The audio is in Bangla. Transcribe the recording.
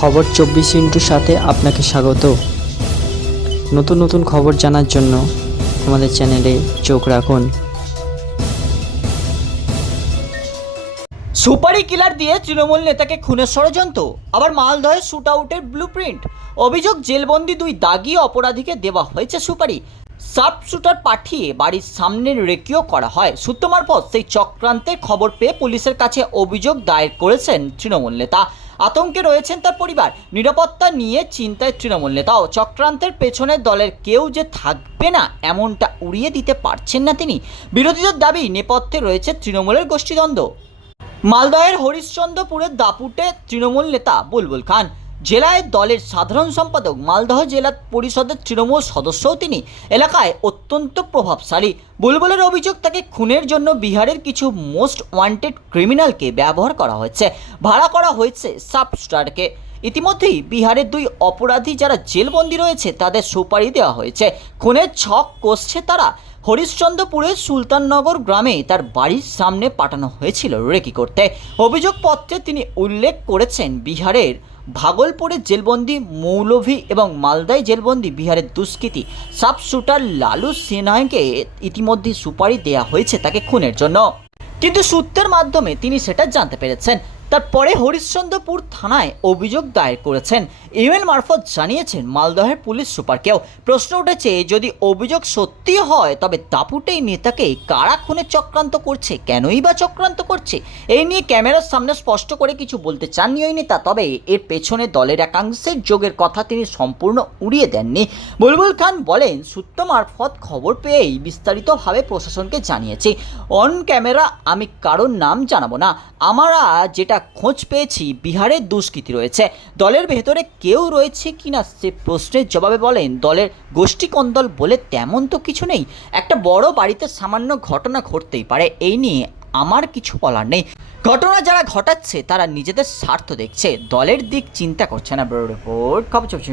খবর চব্বিশ ইন্টুর সাথে আপনাকে স্বাগত। নতুন নতুন খবর জানার জন্য আমাদের চ্যানেলে চোখ রাখুন। সুপারি কিলার দিয়ে তৃণমূল নেতাকে খুনের ষড়যন্ত্র, আবার মালদহে শুট আউটের ব্লুপ্রিন্ট অভিযোগ জেলবন্দি দুই দাগি অপরাধীকে দেওয়া হয়েছে সুপারি। সাব পাঠিয়ে বাড়ির সামনে রেকিও করা হয়। সূত্র মারফত সেই চক্রান্তের খবর পেয়ে পুলিশের কাছে অভিযোগ দায়ের করেছেন তৃণমূল নেতা। আতঙ্কে রয়েছেন তার পরিবার। নিরাপত্তা নিয়ে চিন্তায় তৃণমূল নেতাও চক্রান্তের পেছনে দলের কেউ যে থাকবে না, এমনটা উড়িয়ে দিতে পারছেন না তিনি। বিরোধীদের দাবি, নেপথ্যে রয়েছে তৃণমূলের গোষ্ঠীদ্বন্দ্ব। মালদহের হরিশ্চন্দ্রপুরের দাপুটে তৃণমূল নেতা বুলবুল খান। জেলায় দলের সাধারণ সম্পাদক মালদহ জেলা পরিষদের তৃণমূল সদস্যও তিনি। এলাকায় অত্যন্ত প্রভাবশালী। বুলবুলের অভিযোগ, তাকে খুনের জন্য বিহারের কিছু মোস্ট ওয়ান্টেড ক্রিমিনালকে ব্যবহার করা হয়েছে। ভাড়া করা হয়েছে সাব স্টারকে। ইতিমধ্যেই বিহারের দুই অপরাধী যারা জেলবন্দি রয়েছে, তাদের সুপারি দেওয়া হয়েছে। খুনের ছক কষছে তারা। হরিশ্চন্দ্রপুরের সুলতাননগর গ্রামে তার বাড়ির সামনে পাঠানো হয়েছিল রেকি করতে। অভিযোগপত্রে তিনি উল্লেখ করেছেন, বিহারের ভাগলপুরের জেলবন্দি মৌলভী এবং মালদায় জেলবন্দি বিহারের দুষ্কৃতী সাব শুটার লালু সিনহাকে ইতিমধ্যে সুপারি দেওয়া হয়েছে তাকে খুনের জন্য। কিন্তু সূত্রের মাধ্যমে তিনি সেটা জানতে পেরেছেন। তারপরে হরিশ্চন্দ্রপুর থানায় অভিযোগ দায়ের করেছেন। ইমেল মারফত জানিয়েছেন, মালদহের পুলিশ সুপারকেও প্রশ্ন উঠেছে, যদি অভিযোগ সত্যি হয়, তবে দাপুটেই নেতাকে কারা খুনে চক্রান্ত করছে, কেনই বা চক্রান্ত করছে? এই নিয়ে ক্যামেরার সামনে স্পষ্ট করে কিছু বলতে চাননি ওই নেতা, তবে এর পেছনে দলের একাংশের যোগের কথা তিনি সম্পূর্ণ উড়িয়ে দেননি। বুলবুল খান বলেন, সূত্র মারফত খবর পেয়েই বিস্তারিতভাবে প্রশাসনকে জানিয়েছি। অন ক্যামেরা আমি কারোর নাম জানাব না। আমরা যেটা খোঁজ পেয়েছি বিহারের দুষ্কৃতী রয়েছে। দলের ভেতরে কেউ রয়েছে কিনা সে প্রশ্নের জবাবে বলেন, দলের গোষ্ঠী কন্দল বলে তেমন তো কিছু নেই। একটা বড় বাড়িতে সামান্য ঘটনা ঘটতেই পারে, এই নিয়ে আমার কিছু বলার নেই। ঘটনা যারা ঘটাচ্ছে, তারা নিজেদের স্বার্থ দেখছে। দলের দিক চিন্তা করছে না বড় রিপোর্ট, খবর চব্বিশ